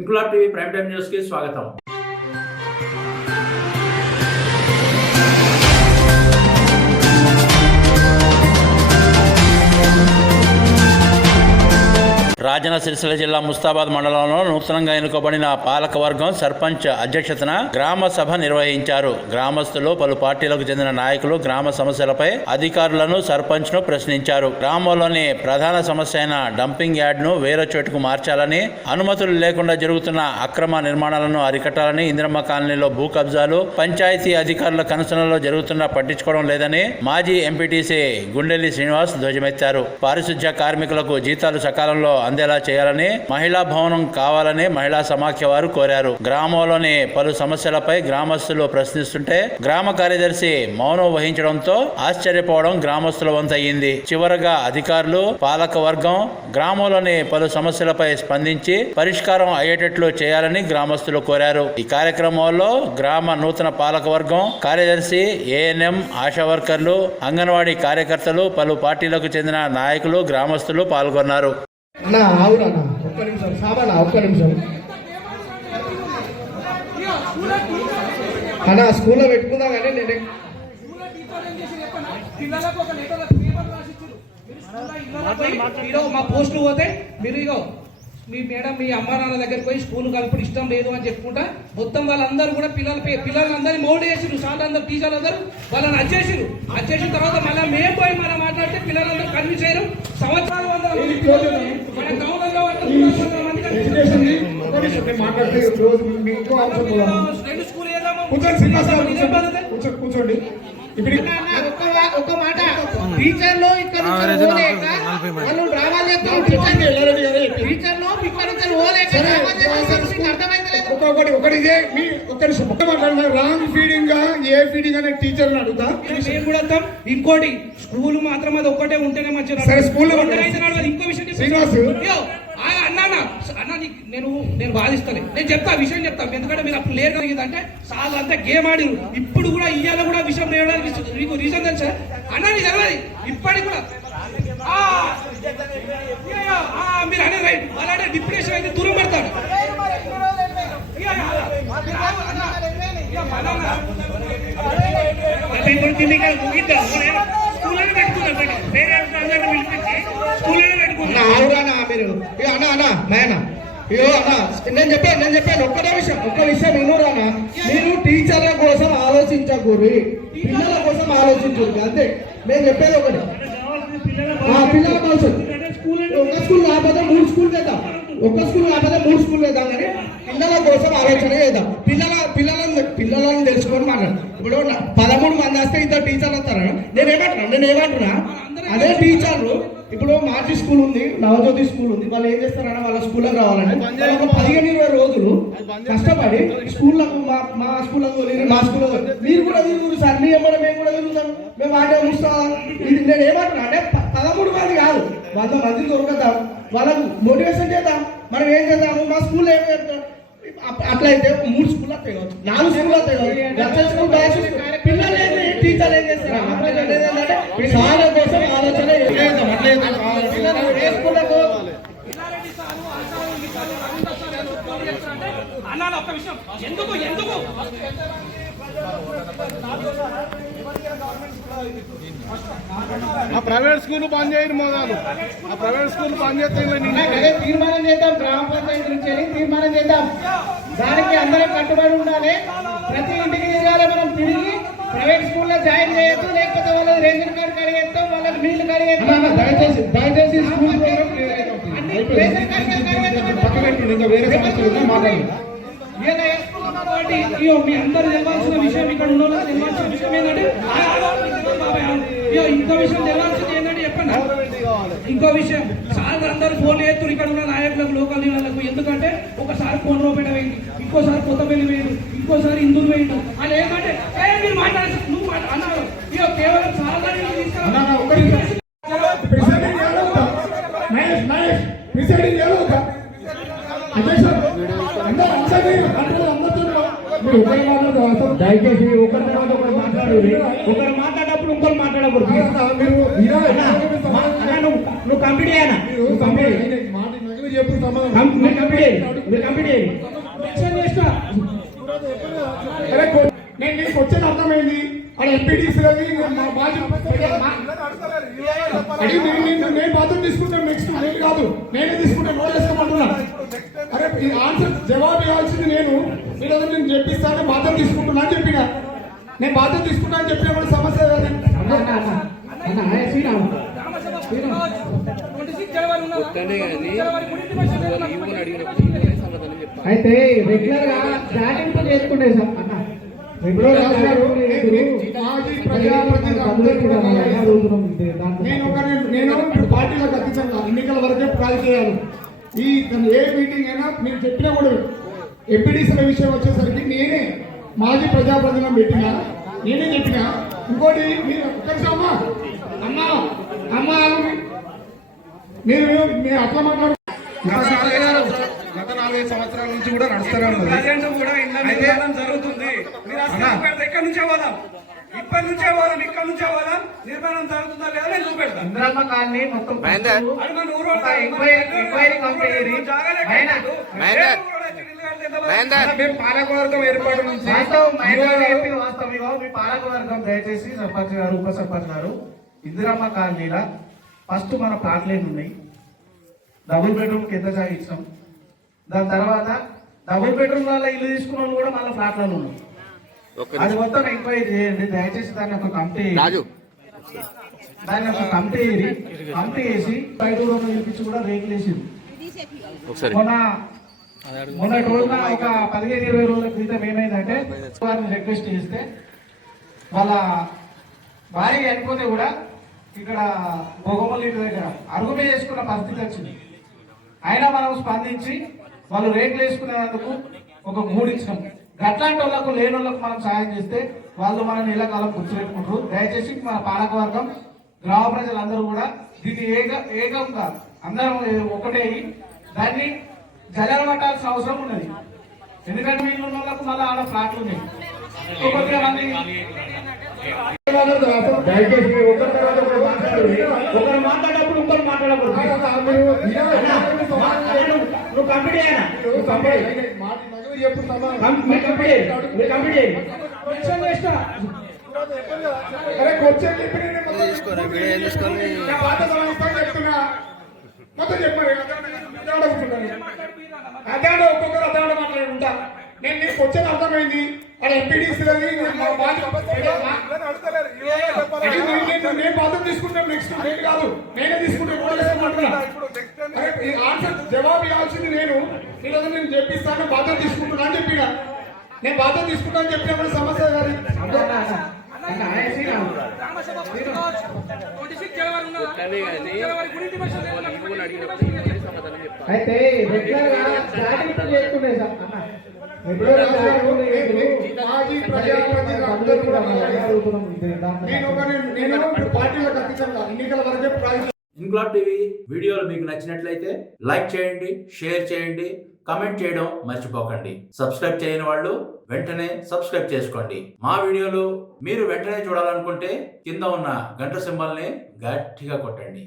Inquilab TV prime time news కి స్వాగతం. రాజన్న సిరిసిల్ల జిల్లా ముస్తాబాద్ మండలంలో నూతనంగా ఎన్నుకోబడిన పాలకవర్గం సర్పంచ్ అధ్యక్షతన గ్రామ సభ నిర్వహించారు. గ్రామస్తులు, పలు పార్టీలకు చెందిన నాయకులు గ్రామ సమస్యలపై అధికారులను, సర్పంచ్ ను ప్రశ్నించారు. గ్రామంలోని ప్రధాన సమస్య అయిన డంపింగ్ యార్డ్ ను వేరే చోటుకు మార్చాలని, అనుమతులు లేకుండా జరుగుతున్న అక్రమ నిర్మాణాలను అరికట్టాలని, ఇందిరమ్మ కాలనీలో భూ కబ్జాలు పంచాయతీ అధికారుల కనుసనలో జరుగుతున్నా పట్టించుకోవడం లేదని మాజీ ఎంపీటీసీ గుండెల్లి శ్రీనివాస్ ధ్వజమెత్తారు. పారిశుధ్య కార్మికులకు జీతాలు సకాలంలో అందేలా చేయాలని, మహిళా భవనం కావాలని మహిళా సమాఖ్య వారు కోరారు. గ్రామంలోని పలు సమస్యలపై గ్రామస్తులు ప్రశ్నిస్తుంటే గ్రామ కార్యదర్శి మౌనం వహించడంతో ఆశ్చర్యపోవడం గ్రామస్తుల వంతయ్యింది. చివరగా అధికారులు, పాలక వర్గం గ్రామంలోని పలు సమస్యలపై స్పందించి పరిష్కారం అయ్యేటట్లు చేయాలని గ్రామస్తులు కోరారు. ఈ కార్యక్రమంలో గ్రామ నూతన పాలక వర్గం కార్యదర్శి, ఏఎన్ఎం, ఆశా వర్కర్లు, అంగన్వాడీ కార్యకర్తలు, పలు పార్టీలకు చెందిన నాయకులు, గ్రామస్తులు పాల్గొన్నారు. అన్నా స్కూల్లో పెట్టుకుందా కానీ నేను మా పోస్టులు పోతే మీరు ఇగో మీ మేడం, మీ అమ్మ నాన్న దగ్గరికి పోయి స్కూల్ కలుపుడు ఇష్టం లేదు అని చెప్పుకుంటా మొత్తం వాళ్ళందరూ కూడా పిల్లలందరినీ మౌల్డ్ చేసిరు. సార్ అందరు, టీచర్లు అందరూ వాళ్ళని వచ్చేసిన తర్వాత మళ్ళీ మేము పోయి మనం మాట్లాడితే పిల్లలందరూ కన్విన్స్ అయ్యారు. సంవత్సరాలు కూర్చోండి. ఒక మాట, టీచర్లు ఇక్కడ వాళ్ళు డ్రామాలు చేస్తారు. టీచర్లు రాంగ్ ఫీడింగ్ ఏ ఫీడింగ్ అనే టీచర్ అడుగుతా. మేము కూడా వస్తాం. ఇంకోటి, స్కూల్ మాత్రం అది ఒక్కటే ఉంటేనే మంచిగా. స్కూల్ ఇంకో విషయం శ్రీనివాస్ అన్న నేను వాదిస్తాను, నేను చెప్తా, విషయం చెప్తాను. ఎందుకంటే మీరు అప్పుడు లేరు కలిగిందంటే సార్ అంతా గేమ్ ఆడిరు. ఇప్పుడు కూడా ఇయ్యాల కూడా విషయం లేవడానికి మీకు రీజన్ తెలుసా అన్న? నీకు తెలియదు ఇప్పటికి కూడా మీరు అనేది రైట్. అలాంటి డిప్రెషన్ అయితే దూరం పడతాడు. నేను చెప్పాను ఒక్క విషయం వినూరానా, మీరు టీచర్ల కోసం ఆలోచించకూరి, పిల్లల కోసం ఆలోచించకూడదు. అంతే నేను చెప్పేది ఒకటి. పిల్లల కోసం ఒక స్కూల్ కాకపోతే 3 స్కూల్ చేద్దాం, ఒక్క స్కూల్ కాకపోతే 3 స్కూల్ చేద్దాం, కానీ పిల్లల కోసం ఆలోచన చేద్దాం. పిల్లలను తెలుసుకొని మాట్లాడు. ఇప్పుడు 13 మంది వస్తే 2 టీచర్లు వస్తారా? నేనేమంటున్నా అదే టీచర్లు ఇప్పుడు మార్చి స్కూల్ ఉంది, నవజ్యోతి స్కూల్ ఉంది, వాళ్ళు ఏం చేస్తారన్నా వాళ్ళ స్కూల్కి రావాలంటే 15-20 రోజులు కష్టపడి స్కూళ్ళకు, మా స్కూళ్ళకు మా స్కూల్లో మీరు కూడా తిరుగుతారు సార్. మీ అమ్మడం మేము కూడా తిరుగుతాం, మేము వాటే చూస్తాం. ఇది నేను ఏమంటున్నా అంటే 13 మంది కాదు, 100 మంది దొరుకుతాం, వాళ్ళకు మోటివేషన్ చేద్దాం. మనం ఏం చేద్దాము, మా స్కూల్లో ఏం చేద్దాం. అట్లయితే 3 స్కూల్ వస్తాయి కావచ్చు, 4 స్కూల్ వస్తాయి కావచ్చు. పిల్లలు ఏంటి, టీచర్లు ఏం చేస్తారు సార్ కోసం ఆలోచన అన్నాను. ఒక్క విషయం, ఎందుకు ఆ ప్రైవేట్ స్కూల్ బంద్ చేయరు మొదలు. ఆ ప్రైవేట్ స్కూల్ బంద్ చేస్తే తీర్మానం చేద్దాం, గ్రామ పంచాయతీ నుంచి తీర్మానం చేద్దాం. దానికి అందరం కట్టుబడి ఉండాలి. ప్రతి ఇంటికి తిరగాలి. మనం తిరిగి ప్రైవేట్ స్కూల్లో జాయిన్ చేయొచ్చు, లేకపోతే వాళ్ళకి రేషన్ కార్డు కడిగేస్తాం, వాళ్ళకి మీళ్ళు కడిగేస్తాం. దయచేసి స్కూల్ వేరే సమస్యలు మాట్లాడి మీ అందరూ తెలవాల్సిన విషయం, ఇక్కడ ఉన్న తెలవాల్సిన విషయం ఏంటంటే ఇంకో విషయం తెలవాల్సింది ఏంటంటే చెప్పండి. ఇంకో విషయం, సార్ అందరూ ఫోన్లు చేస్తారు ఇక్కడ ఉన్న నాయకులకు, లోకల్ లీడర్లకు. ఎందుకంటే ఒకసారి ఫోన్ రూపేట వేయండి, ఇంకోసారి కొత్తపల్లి వేయండి, ఇంకోసారి ఇందూరు వేయండి. వాళ్ళు ఏమంటే మీరు మాట్లాడే నువ్వు అన్నారు కేవలం సార్ మీరు ఒకరి మాట్లాడతారు దయచేసి ఒకరి తర్వాత ఒకరు మాట్లాడాలి. ఒకరు మాట్లాడేటప్పుడు ఇంకొకరు మాట్లాడకూడదు. నువ్వు కంప్లీట్ అయ్యానా నేను నీకు వచ్చేది అర్థమైంది. అక్కడ ఎంపీటీసీ నేను బాధ్యత తీసుకుంటాను. నెక్స్ట్ నేను కాదు, నేనే తీసుకుంటాను. నోట్ చేసుకోమంటున్నా. అరే ఈ ఆన్సర్ జవాబు ఇవ్వాల్సింది నేను. ఈరోజు నేను చెప్పిస్తాను, బాధ్యత తీసుకుంటున్నా అని చెప్పిన. నేను బాధ్యత తీసుకుంటా అని చెప్పిన కూడా సమస్య కాదు. అయితే రెగ్యులర్ గా చాటింగ్ చేసుకుంటే సార్ అన్న రెగ్యులర్ నేను పార్టీలకు అతీతంగా ఎన్నికల వరకే రాజకీయాలు. ఈ ఏ మీటింగ్ అయినా నేను చెప్పినా కూడా ఎంపీడీసీల విషయం వచ్చేసరికి నేనే మాజీ ప్రజాప్రతినిధులను పెట్టినా, నేనే చెప్పినా. ఇంకోటి మీరు ఒక్కసారి అమ్మా అమ్మా మీరు అట్లా మాట్లాడు. గత 4 సంవత్సరాల నుంచి కూడా నడుస్తూనే ఉన్నది. జరుగుతుంది. ఎక్కడి నుంచే పోదాం, ఇప్పటి నుంచే పోదాం, ఇక్కడ నుంచే పోదాం. నిర్మాణం జరుగుతుందా లేదా నేను చూపెడతాను. ఇంద్రమ్మ కాలనీ మొత్తం పాలకవర్గం ఏర్పాటు నుంచి వాస్తవం మీ పాలకవర్గం దయచేసి సర్పంచ్ గారు ఉప సర్పంచ్ గారు ఇందిరమ్మ కాలనీలా ఫస్ట్ మన ప్లాట్లేని ఉన్నాయి. డబుల్ బెడ్రూమ్ కింద సాగించాం. దాని తర్వాత డబుల్ బెడ్రూమ్ వల్ల ఇల్లు తీసుకున్న వాళ్ళు కూడా మళ్ళీ ఫ్లాట్లలో ఉన్నాయి. అది మొత్తం ఎంక్వైరీ చేయండి దయచేసి. దాన్ని ఒక కమిటీ కమిటీ వేసి 5 రోజులు పిలిపించి కూడా రేకులు వేసింది. మొన్న రోజున ఒక 15-20 రోజుల క్రితం ఏమైందంటే వారిని రిక్వెస్ట్ చేస్తే వాళ్ళ భార్య చనిపోతే కూడా ఇక్కడ భోగమల్లి దగ్గర అరుగు మీద వేసుకున్న పరిస్థితి వచ్చింది. అయినా మనం స్పందించి వాళ్ళు రేకులు వేసుకునేందుకు ఒక 3 ఇచ్చినాం. గట్లాంటి వాళ్ళకు లేని వాళ్ళకు మనం సాయం చేస్తే వాళ్ళు మనల్ని ఇలా కాలం గుర్తుపెట్టుకుంటారు. దయచేసి మన పాలకవర్గం గ్రామ ప్రజలందరూ కూడా దీన్ని ఏకంగా అందరం ఒకటే దాన్ని జలాలు పట్టాల్సిన అవసరం ఉన్నది. ఎందుకంటే వీళ్ళు ఉన్న వాళ్ళకు మళ్ళీ ఆడ ఫ్లాట్లు ఉన్నాయి. కొద్దిగా మంది దయచేసి ఒకరి తర్వాత ఒకరు మాట్లాడాలి. ఒకరు మాట్లాడేటప్పుడు ఇంకొకరు మాట్లాడకూడదు. నువ్వు కంప్లీట్ అయ్యానా అదే ఒక్కొక్కరు అదే మాట్లాడుకుంటా. నేను నీకు వచ్చేది అర్థమైంది. అక్కడ ఎంపీటీసీ నేను బాధ్యత తీసుకుంటాను. నెక్స్ట్ నేను కాదు, నేనే తీసుకుంటాను. ఈ ఆన్సర్ జవాబు ఇవ్వాల్సింది నేను. ఈరోజు నేను చెప్పిస్తాను, బాధ్యత తీసుకుంటున్నా అని చెప్పిన. నేను బాధ్యత తీసుకుంటా అని చెప్పిన కూడా సమస్య కాదు. అయితే రెగ్యులర్ గా చాటింగ్ చేసుకుంటే సార్ అన్న పార్టీలకు అతీతంగా ఎన్నికల వరకే ఇంక్లాబ్ టీవీ వీడియోలు మీకు నచ్చినట్లయితే లైక్ చేయండి, షేర్ చేయండి, కమెంట్ చేయడం మర్చిపోకండి. సబ్స్క్రైబ్ చేయని వాళ్ళు వెంటనే సబ్స్క్రైబ్ చేసుకోండి. మా వీడియోలు మీరు వెంటనే చూడాలనుకుంటే కింద ఉన్న గంట సింబల్ని గట్టిగా కొట్టండి.